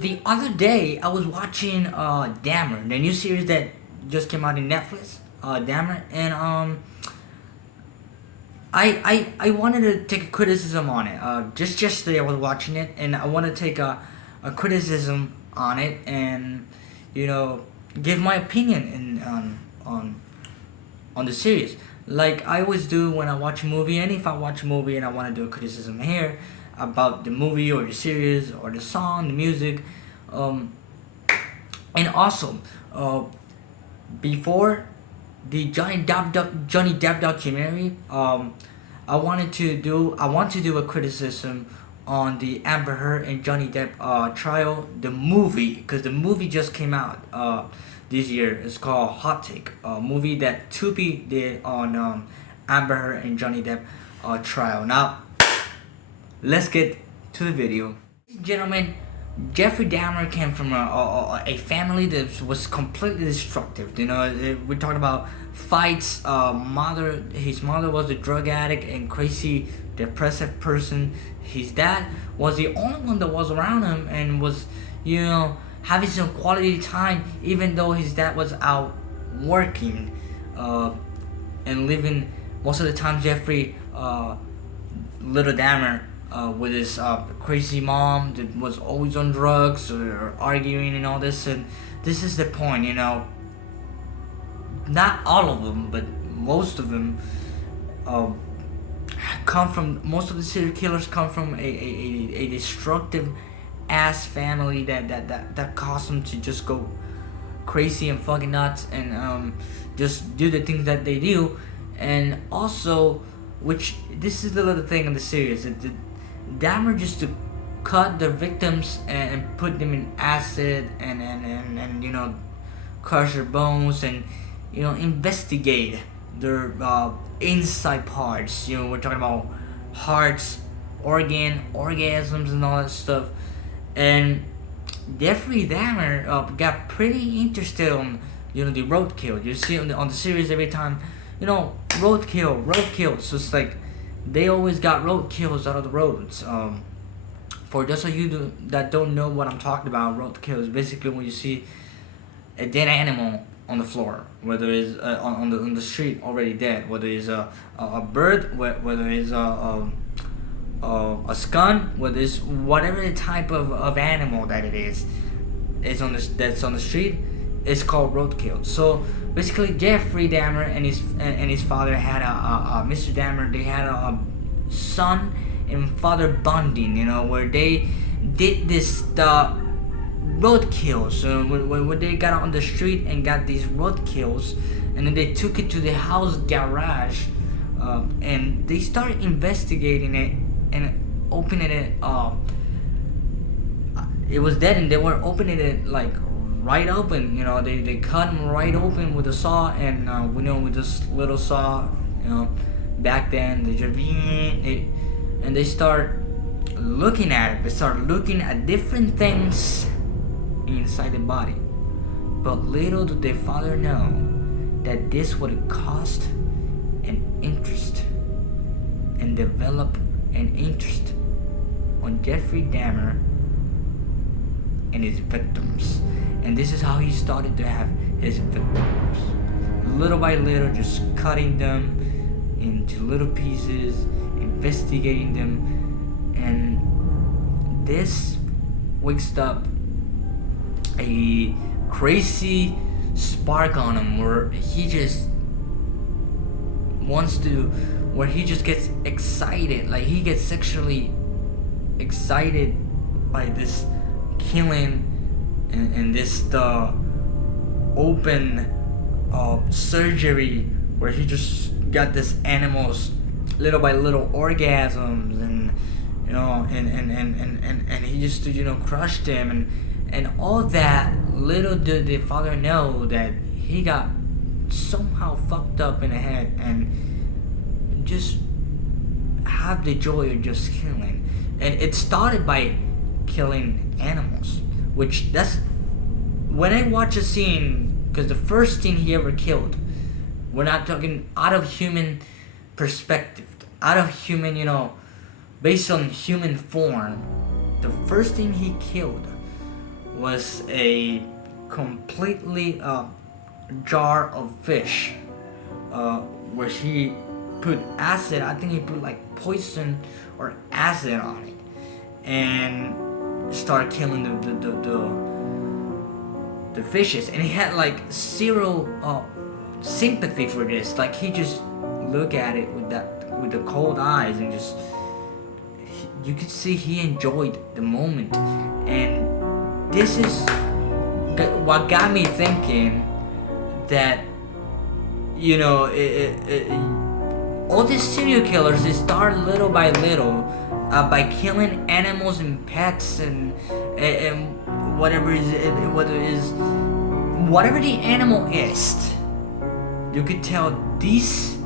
The other day, I was watching DAHMER, the new series that just came out in Netflix, DAHMER, and I wanted to take a criticism on it. Just yesterday, I was watching it, and I want to take a criticism on it, and you know, give my opinion on the series. Like I always do when I watch a movie, and if I watch a movie and I want to do a criticism here about the movie or the series or the song, the music, um, and also, uh, before the Johnny Depp documentary, I want to do a criticism on the Amber Heard and Johnny Depp trial, the movie, because the movie just came out this year. It's called Hot Take, a movie that Tubi did on Amber Heard and Johnny Depp trial. Now, let's get to the video. Gentlemen, Jeffrey Dahmer came from a family that was completely destructive. You know, we're talking about fights. His mother was a drug addict and crazy, depressive person. His dad was the only one that was around him and was, having some quality time, even though his dad was out working, and living most of the time. Jeffrey, little Dahmer, with his crazy mom that was always on drugs or arguing and all this. And this is the point, not all of them, but most of them uh, most of the serial killers come from a destructive ass family that caused them to just go crazy and fucking nuts and just do the things that they do. And also, which this is the little thing in the series, the Dahmer just to cut the victims and put them in acid and crush their bones and investigate their inside parts. We're talking about hearts, orgasms and all that stuff. And Jeffrey Dahmer got pretty interested on the roadkill. You see on the series every time, roadkill. So it's like they always got roadkills out of the roads. For those of you that don't know what I'm talking about, roadkill is basically when you see a dead animal on the floor, whether it's on the street already dead, whether it's a bird, whether it's a skunk, whether it's whatever the type of animal that it is that's on the street. It's called roadkill. So basically, Jeffrey Dahmer and his father had a Mr. Dahmer. They had a son and father bonding. Where they did this roadkill. So when they got out on the street and got these roadkills, and then they took it to the house garage, and they started investigating it and opening it. It was dead, and they were opening it like right open. They cut him right open with a saw, and with this little saw, back then they just and they start looking at it. They start looking at different things inside the body. But little did their father know that this would cost an interest and develop an interest on Jeffrey Dahmer and his victims. And this is how he started to have his victims. Little by little, just cutting them into little pieces, investigating them. And this wakes up a crazy spark on him where he just gets excited. Like he gets sexually excited by this killing and this open surgery where he just got this animals little by little orgasms and and he just crushed them and all that. Little did the father know that he got somehow fucked up in the head and just have the joy of just killing. And it started by killing animals, which that's when I watch a scene, because the first thing he ever killed, we're not talking out of human perspective, out of human, based on human form. The first thing he killed was a completely jar of fish, where he put acid. I think he put like poison or acid on it, and started killing the fishes. And he had like zero sympathy for this. Like he just look at it with the cold eyes, and just you could see he enjoyed the moment. And this is what got me thinking that, you know, all these serial killers, they start little by little, by killing animals and pets, and whatever whatever the animal is. You could tell these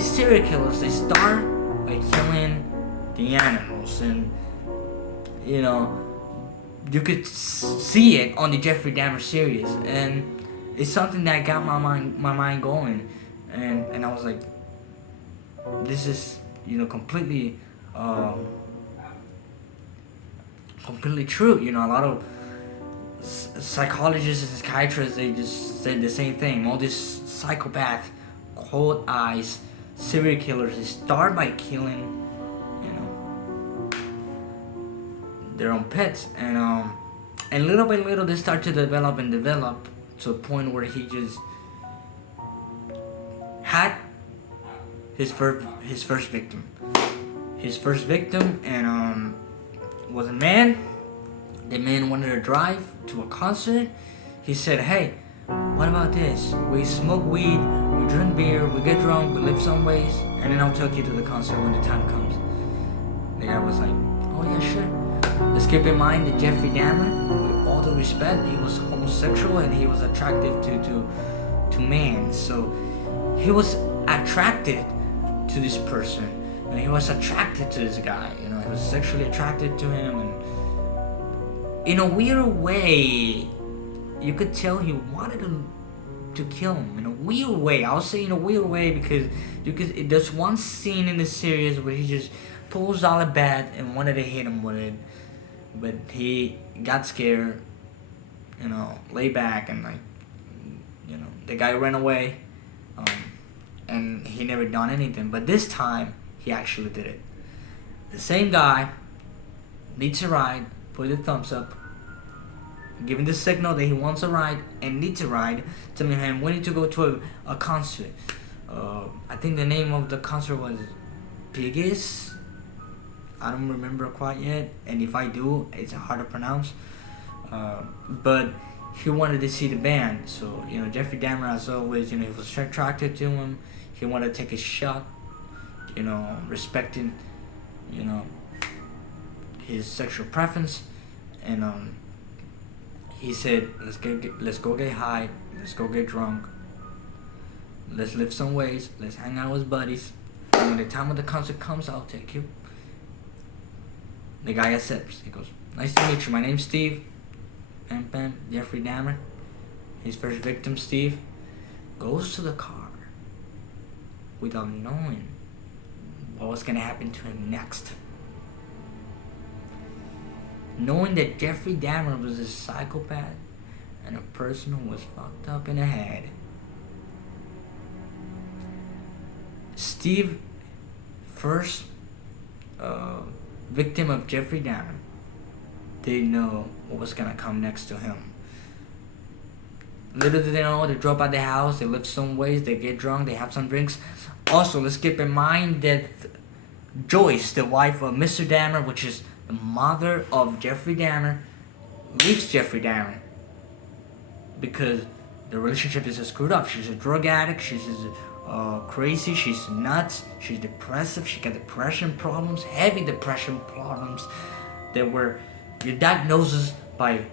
serial killers, they start by killing the animals. And you know, you could see it on the Jeffrey Dahmer series, and it's something that got my mind going. And I was like, this is, you know, completely true. You know, a lot of psychologists and psychiatrists, they just said the same thing. All these psychopath, cold eyes, serial killers, they start by killing, you know, their own pets. And little by little they start to develop to a point where he just had his first victim. And was a man. The man wanted to drive to a concert. He said, "Hey, what about this? We smoke weed, we drink beer, we get drunk, we live some ways, and then I'll take you to the concert when the time comes." The guy was like, "Oh yeah, sure." Let's keep in mind that Jeffrey Dahmer, with all the respect, he was homosexual and he was attractive to men. So he was attracted to this person, and he was attracted to this guy. You know, he was sexually attracted to him, and in a weird way, you could tell he wanted to kill him. In a weird way, I'll say in a weird way, because there's one scene in the series where he just pulls out a bat and wanted to hit him with it, but he got scared, you know, lay back, and like, you know, the guy ran away, and he never done anything. But this time he actually did it. The same guy needs a ride, put the thumbs up, giving the signal that he wants a ride and needs a ride, telling him we need to go to a concert. I think the name of the concert was Piggies. I don't remember quite yet, and if I do, it's hard to pronounce. But he wanted to see the band, so, you know, Jeffrey Dahmer, as always, you know, he was attracted to him. He wanted to take a shot, you know, respecting, you know, his sexual preference. And he said, let's go get high, let's go get drunk, let's live some ways, let's hang out with buddies, and when the time of the concert comes, I'll take you. The guy accepts. He goes, "Nice to meet you, my name's Steve." Bam bam, Jeffrey Dahmer, his first victim, Steve, goes to the car without knowing what was gonna happen to him next. Knowing that Jeffrey Dahmer was a psychopath and a person who was fucked up in the head. Steve, first victim of Jeffrey Dahmer, didn't know what was gonna come next to him. Little did they know, they drop out the house, they live some ways, they get drunk, they have some drinks. Also, let's keep in mind that Joyce, the wife of Mr. Dahmer, which is the mother of Jeffrey Dahmer, leaves Jeffrey Dahmer because the relationship is screwed up. She's a drug addict, she's crazy, she's nuts, she's depressive, she got depression problems, heavy depression problems that were diagnosed by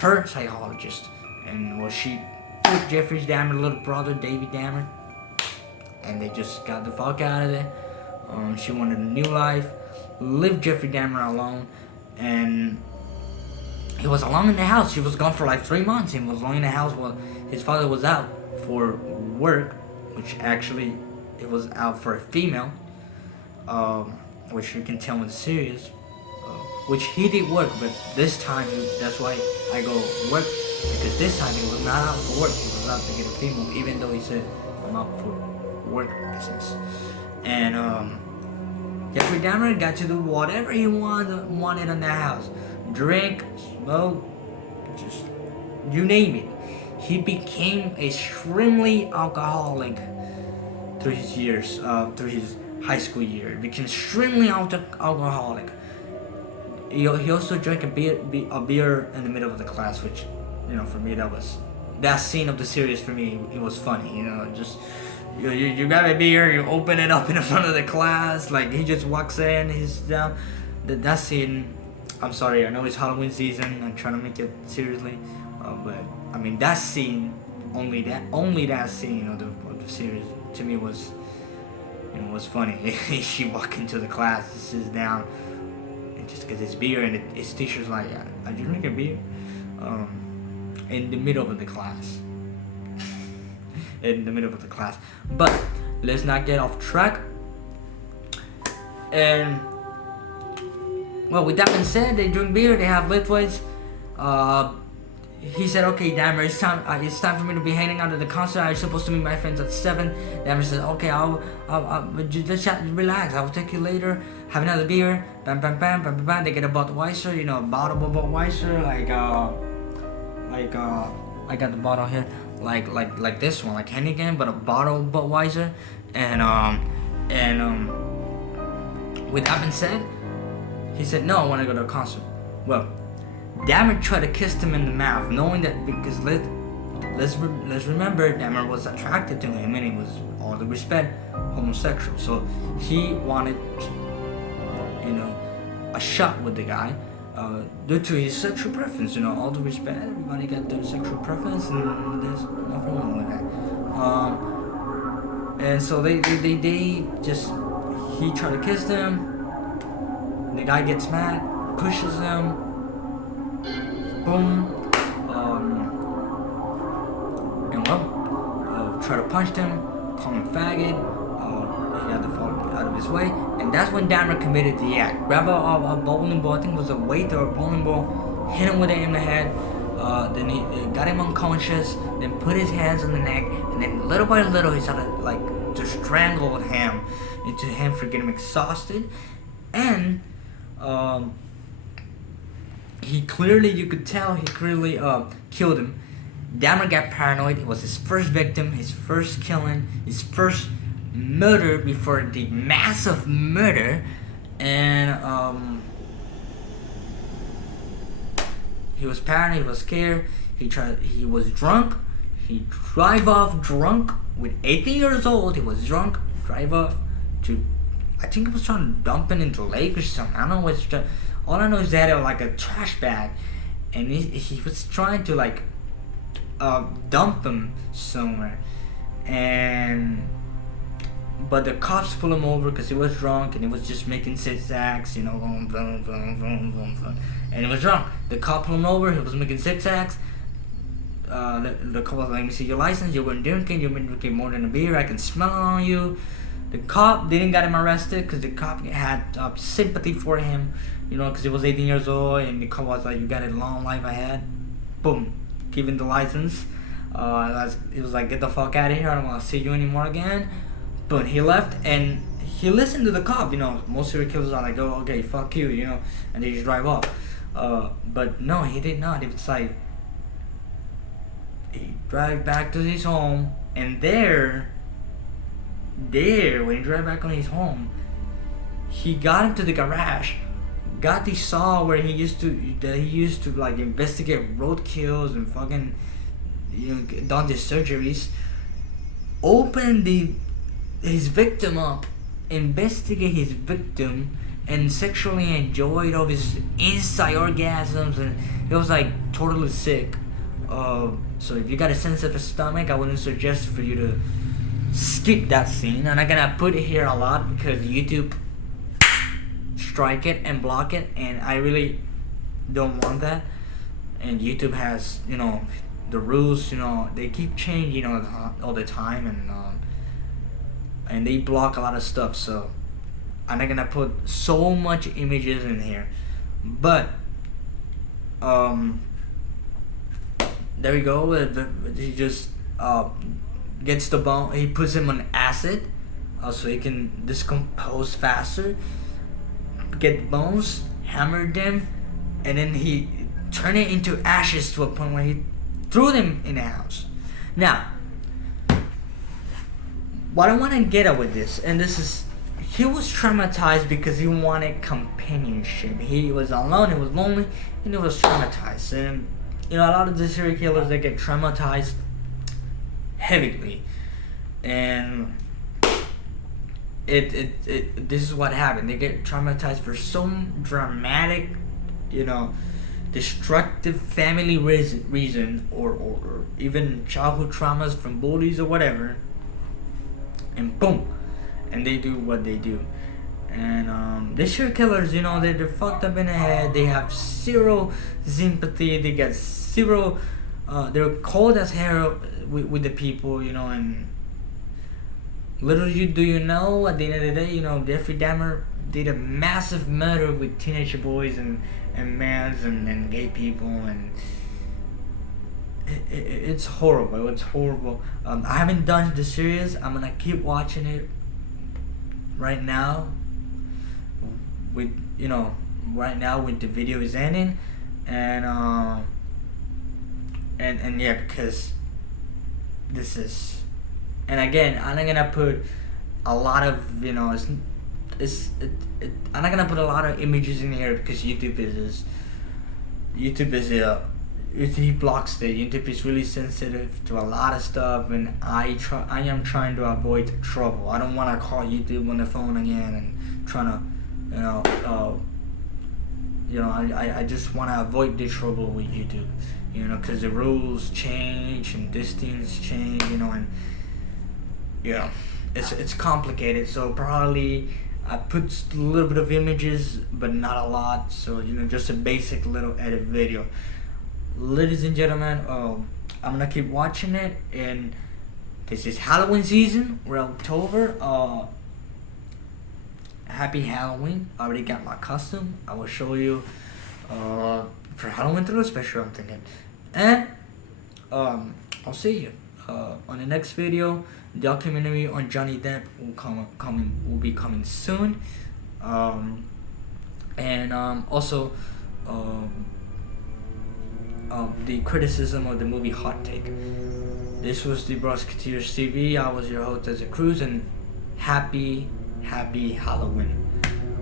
her psychologist. And well, she took Jeffrey Dahmer's little brother, David Dahmer, and they just got the fuck out of there. She wanted a new life, lived Jeffrey Dahmer alone, and he was alone in the house. She was gone for like 3 months. He was alone in the house while his father was out for work, which actually it was out for a female, which you can tell in the series. which he did work, but this time that's why I go work, because this time he was not out for work. He was out to get a female, even though he said I'm out for work business. And Jeffrey Dahmer got to do whatever he wanted in that house, drink, smoke, just you name it. He became extremely alcoholic through his years, through his high school year. He became extremely alcoholic. He also drank a beer in the middle of the class, which, for me that scene of the series for me, it was funny. Just you grab a beer, you open it up in front of the class, like he just walks in, he's down. That scene, I'm sorry, I know it's Halloween season. I'm trying to make it seriously, but I mean that scene, only that scene of the series to me was, was funny. He walk into the class, he sits down, and just gets his beer, and his teacher's like, "Are you drinking beer?" In the middle of the class. In the middle of the class. But let's not get off track. And well, with that being said, they drink beer, they have liquids. He said, "Okay, Dahmer, it's time for me to be hanging out at the concert. I'm supposed to meet my friends at 7. Dahmer said, "Okay, I'll just relax. I'll take you later. Have another beer." Bam, bam, bam, bam, bam, bam. They get a Budweiser, a bottle of Budweiser, I got the bottle here, like this one, like Heineken, but a bottle of Budweiser, and with that being said, he said, "No, I want to go to a concert." Well, Dahmer tried to kiss him in the mouth, knowing that, because let's remember, Dahmer was attracted to him, and he was, with all the respect, homosexual. So he wanted, a shot with the guy, due to his sexual preference. All the respect, everybody got their sexual preference, and there's nothing wrong with that. And so they just, he tried to kiss them. The guy gets mad, pushes him. Boom. Try to punch him, call him a faggot. He had to fall out of his way, and that's when Dahmer committed the act. Grab a bowling ball, I think it was a weight or a bowling ball, hit him with it in the head. Then he got him unconscious. Then put his hands on the neck, and then little by little he started to strangle him into him for getting exhausted, and you could tell he clearly killed him. Dahmer got paranoid. It was his first victim, his first killing, his first murder before the massive murder, and he was paranoid, he was scared, he was drunk, he drive off drunk with 18 years old, he was drunk, drive off to, I think he was trying to dump it into the lake or something, I don't know what's, all I know is that it was like a trash bag, and he was trying to dump him somewhere, but the cops pulled him over because he was drunk and he was just making zigzags, going vroom, vroom, vroom, vroom, vroom. And he was drunk. The cop pulled him over, he was making zigzags. The cop was like, "Let me see your license, you've been drinking more than a beer, I can smell it on you." The cop didn't get him arrested because the cop had sympathy for him, because he was 18 years old, and the cop was like, "You got a long life ahead." Boom. Give him the license. He was like, "Get the fuck out of here, I don't want to see you anymore again." But he left, and he listened to the cop. Most serial killers are like, "Oh, okay, fuck you," and they just drive off. But no, he did not. It was like, he drive back to his home, and there, when he drive back on his home, he got into the garage, got the saw where he used to investigate road kills and fucking done the surgeries, opened his victim up, investigate his victim, and sexually enjoyed all his inside orgasms, and it was totally sick. So if you got a sensitive stomach, I wouldn't suggest for you to skip that scene. I'm not gonna put it here a lot because YouTube strike it and block it, and I really don't want that. And YouTube has, the rules, they keep changing, all the time, and they block a lot of stuff. So I'm not gonna put so much images in here. But um, there we go. He just gets the bone. He puts him on acid, so he can decompose faster. Get bones, hammered them, and then he turned it into ashes to a point where he threw them in the house. Now, what I want to get at with this, and this is, he was traumatized because he wanted companionship. He was alone, he was lonely, and he was traumatized. And a lot of the serial killers, they get traumatized heavily, and this is what happened. They get traumatized for some dramatic, destructive family reason, or even childhood traumas from bullies or whatever, and boom, and they do what they do. And the serial killers, they're fucked up in the head. They have zero sympathy. They get zero. They're cold as hell with the people, and little do you know, at the end of the day, Jeffrey Dahmer did a massive murder with teenage boys and mans and gay people, and it's horrible. It's horrible. I haven't done the series. I'm gonna keep watching it right now. Right now with the video is ending, and yeah, because this is. And again, I'm not gonna put a lot of I'm not gonna put a lot of images in here because YouTube blocks it. YouTube is really sensitive to a lot of stuff, and I am trying to avoid trouble. I don't want to call YouTube on the phone again and trying to I just want to avoid the trouble with YouTube, because the rules change and these things change, and it's complicated. So probably I put a little bit of images, but not a lot. So just a basic little edit video. Ladies and gentlemen, I'm gonna keep watching it, and this is Halloween season. We're October. Happy Halloween! I already got my costume. I will show you for Halloween Thriller Special, I'm thinking, and I'll see you on the next video. Documentary on Johnny Depp will be coming soon, and also the criticism of the movie Hot Take. This was the Brosketeers TV. I was your host as a Cruz, and happy Halloween.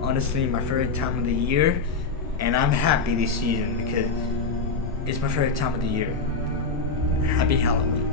Honestly, my favorite time of the year, and I'm happy this season because it's my favorite time of the year. Happy Halloween.